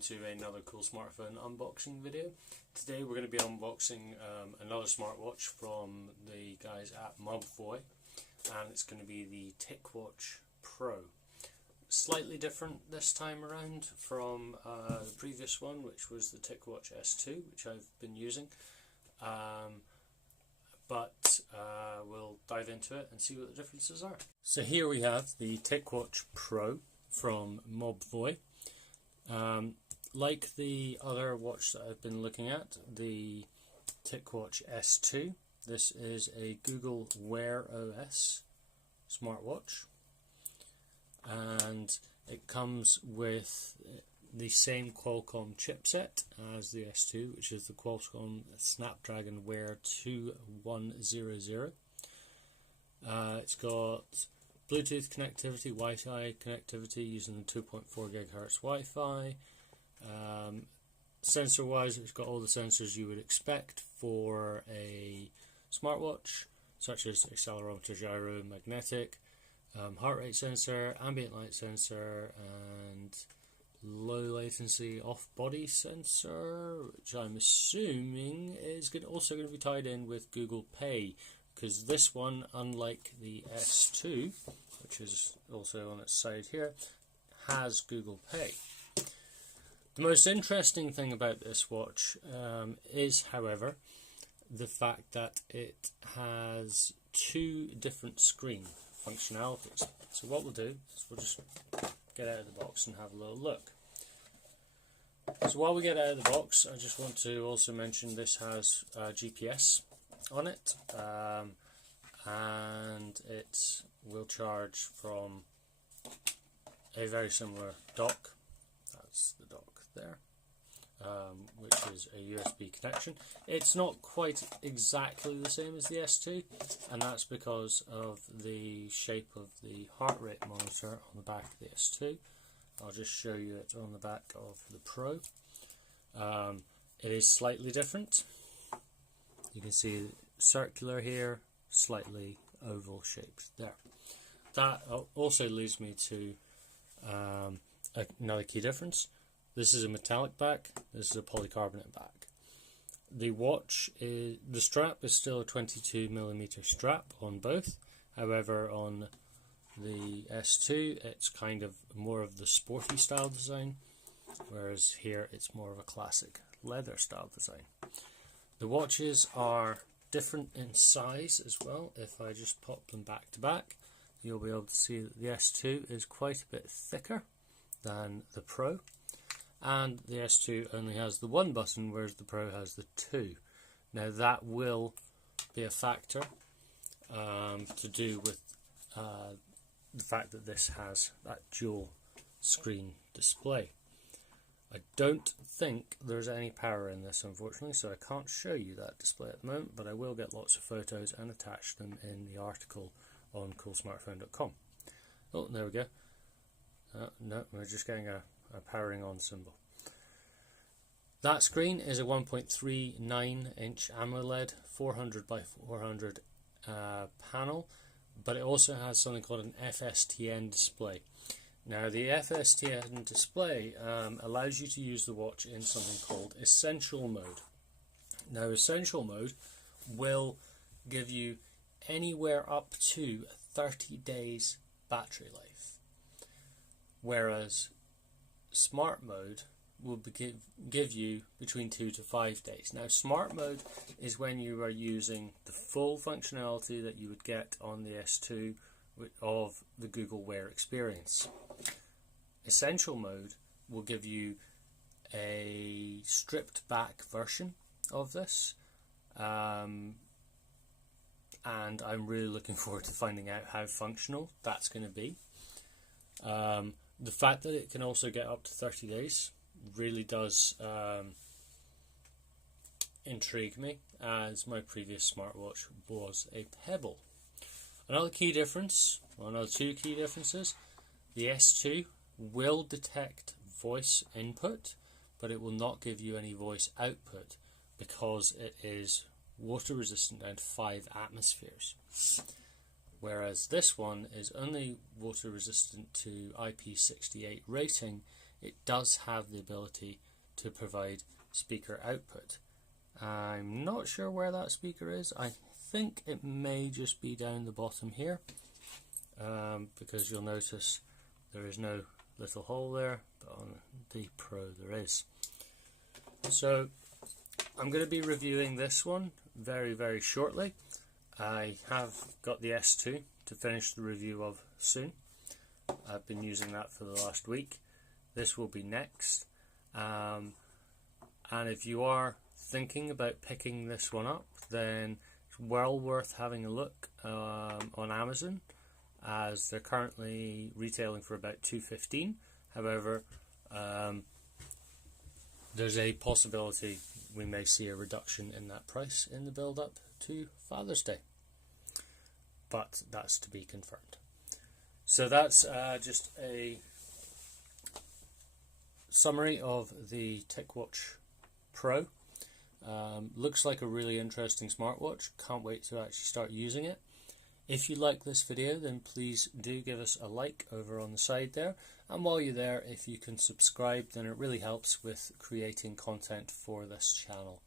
to another cool smartphone unboxing video. Today we're going to be unboxing another smartwatch from the guys at Mobvoi, and it's going to be the TicWatch Pro. Slightly different this time around from the previous one, which was the TicWatch S2, which I've been using, but we'll dive into it and see what the differences are. So here we have the TicWatch Pro from Mobvoi. Like the other watch that I've been looking at, the TicWatch S2, this is a Google Wear OS smartwatch, and it comes with the same Qualcomm chipset as the S2, which is the Qualcomm Snapdragon Wear 2100. It's got Bluetooth connectivity, Wi-Fi connectivity using the 2.4 GHz Wi-Fi. Sensor wise, it's got all the sensors you would expect for a smartwatch, such as accelerometer, gyro, magnetic, heart rate sensor, ambient light sensor, and low latency off-body sensor, which I'm assuming is also going to be tied in with Google Pay, because this one, unlike the S2, which is also on its side here, has Google Pay. The most interesting thing about this watch is, however, the fact that it has two different screen functionalities. So what we'll do is we'll just get out of the box and have a little look. So while we get out of the box, I just want to also mention this has GPS on it, and it will charge from a very similar dock. That's the dock there, which is a USB connection. It's not quite exactly the same as the S2, and that's because of the shape of the heart rate monitor on the back of the S2. I'll just show you it on the back of the Pro. It is slightly different. You can see circular here, slightly oval shaped there. That also leads me to another key difference. This is a metallic back, this is a polycarbonate back. The strap is still a 22mm strap on both. However, on the S2 it's kind of more of the sporty style design, whereas here it's more of a classic leather style design. The watches are different in size as well. If I just pop them back to back, you'll be able to see that the S2 is quite a bit thicker than the Pro, and the S2 only has the one button, whereas the Pro has the two. Now that will be a factor to do with the fact that this has that dual screen display. I don't think there's any power in this, unfortunately, so I can't show you that display at the moment, but I will get lots of photos and attach them in the article on coolsmartphone.com. Oh, there we go. No, we're just getting a powering on symbol. That screen is a 1.39 inch AMOLED 400 by 400 panel, but it also has something called an FSTN display. Now the FSTN display allows you to use the watch in something called Essential Mode. Now Essential Mode will give you anywhere up to 30 days battery life, whereas Smart Mode will give you between 2 to 5 days. Now Smart Mode is when you are using the full functionality that you would get on the S2 of the Google Wear experience. Essential Mode will give you a stripped back version of this, and I'm really looking forward to finding out how functional that's going to be. The fact that it can also get up to 30 days really does intrigue me, as my previous smartwatch was a Pebble. Another key difference, well, another two key differences: the S2 will detect voice input, but it will not give you any voice output because it is water resistant down to 5 atmospheres. Whereas this one is only water resistant to IP68 rating it does have the ability to provide speaker output. I'm not sure where that speaker is. I think it may just be down the bottom here, because you'll notice there is no little hole there, but on the Pro there is. So I'm going to be reviewing this one very shortly. I have got the S2 to finish the review of soon. I've been using that for the last week. This will be next. And if you are thinking about picking this one up, then it's well worth having a look on Amazon, as they're currently retailing for about $215. However, there's a possibility we may see a reduction in that price in the build up to Father's Day, but that's to be confirmed. So that's just a summary of the TicWatch Pro. Looks like a really interesting smartwatch. Can't wait to actually start using it. If you like this video, then please do give us a like over on the side there. And while you're there, if you can subscribe, then it really helps with creating content for this channel.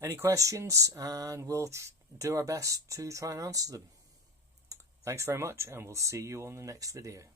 Any questions, and we'll do our best to try and answer them. Thanks very much, and we'll see you on the next video.